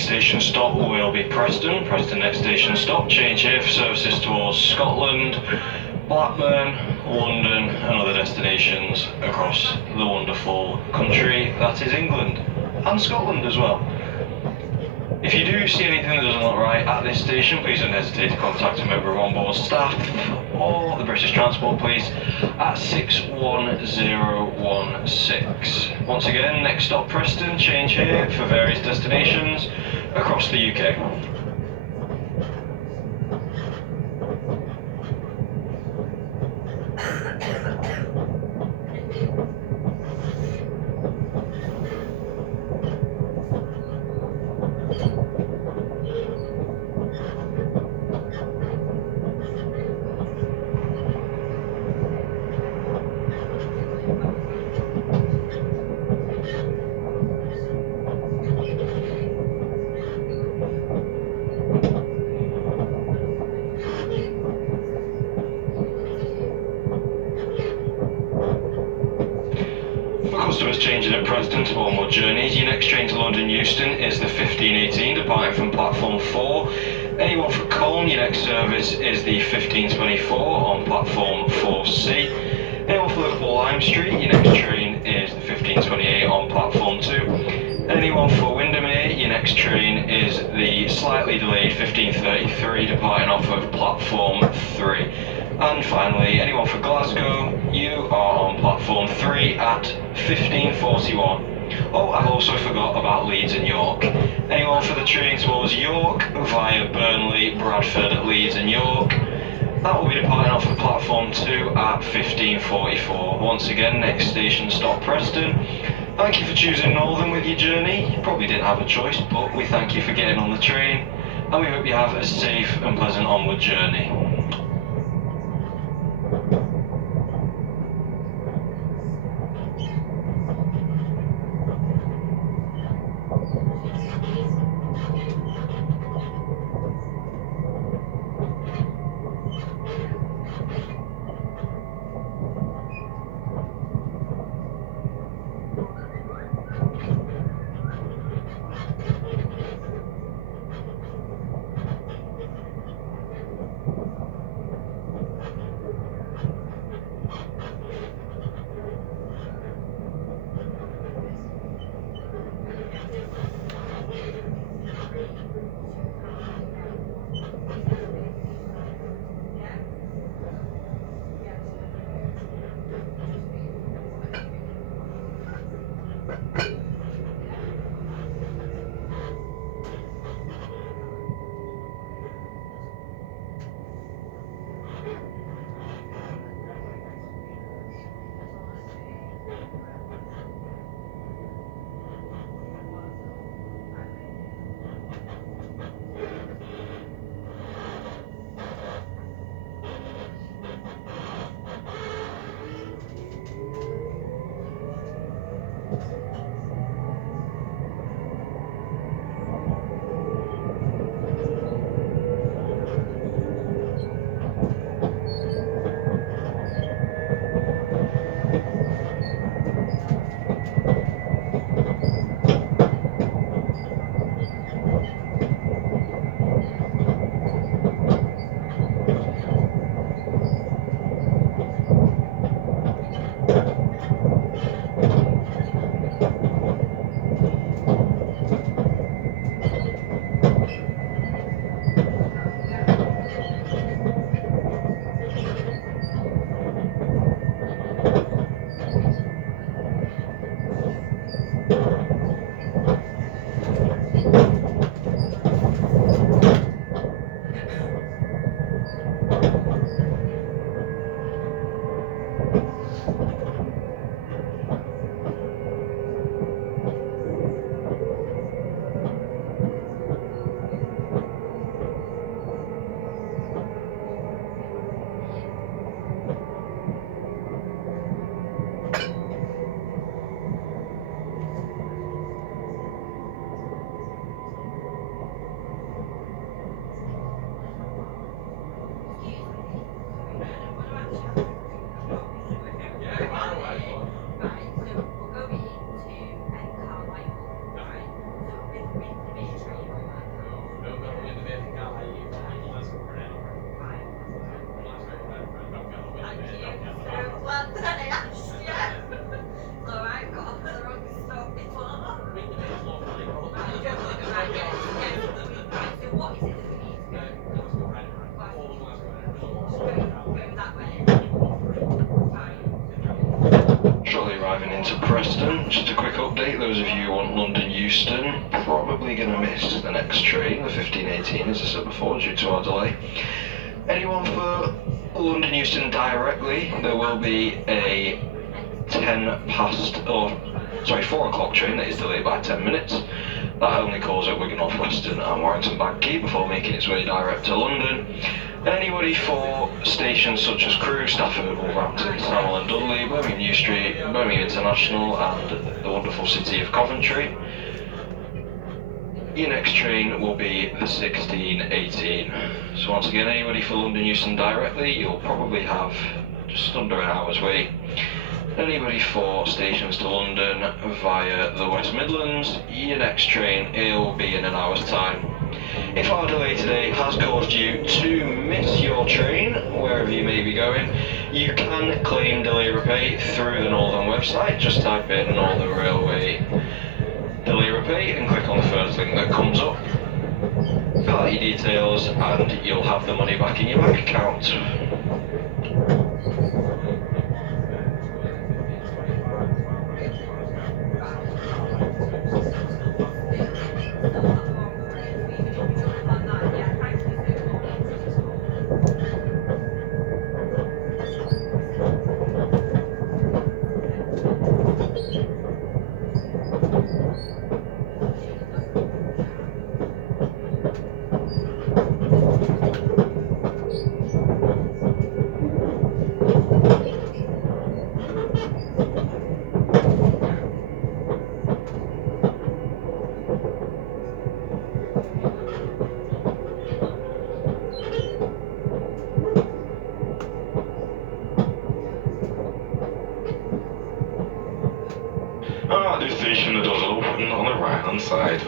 next station stop will be Preston. Preston next station stop. Change here for services towards Scotland, Blackburn, London and other destinations across the wonderful country that is England and Scotland as well. If you do see anything that doesn't look right at this station, please don't hesitate to contact a member of onboard staff or the British Transport Police at 61016. Once again, next stop Preston, change here for various destinations across the UK. Customers changing at Preston to onward journeys. Your next train to London Euston is the 1518, departing from platform 4. Anyone for Colne, your next service is the 1524 on platform 4C. Anyone for Liverpool Lime Street, your next train is the 1528 on platform 2. Anyone for Windermere, your next train is the slightly delayed 1533, departing off of platform 3. And finally, anyone for Glasgow, you are on platform 3 at 1541. Oh, I've also forgot about Leeds and York. Anyone for the train towards York via Burnley, Bradford, Leeds and York, that will be departing off of platform 2 at 1544. Once again, next station stop Preston. Thank you for choosing Northern with your journey. You probably didn't have a choice, but we thank you for getting on the train, and we hope you have a safe and pleasant onward journey. Shortly arriving into Preston, just a quick update, those of you who want London Euston, probably going to miss the next train, the 1518 as I said before, due to our delay. Anyone for London Euston directly, there will be a 4 o'clock train that is delayed by 10 minutes. That only calls at Wigan North Western and Warrington Bankhead before making its way direct to London. And anybody for stations such as Crewe, Stafford, Wolverhampton, Samuel and Dudley, Birmingham New Street, Birmingham International and the wonderful city of Coventry, your next train will be the 1618. So once again, anybody for London Euston directly, you'll probably have just under an hour's wait. Anybody for stations to London via the West Midlands, your next train will be in an hour's time. If our delay today has caused you to miss your train, wherever you may be going, you can claim delay repay through the Northern website. Just type in Northern Railway delay repay and click on the first link that comes up. Fill out your details and you'll have the money back in your bank account. This station, the doors open on the right hand side.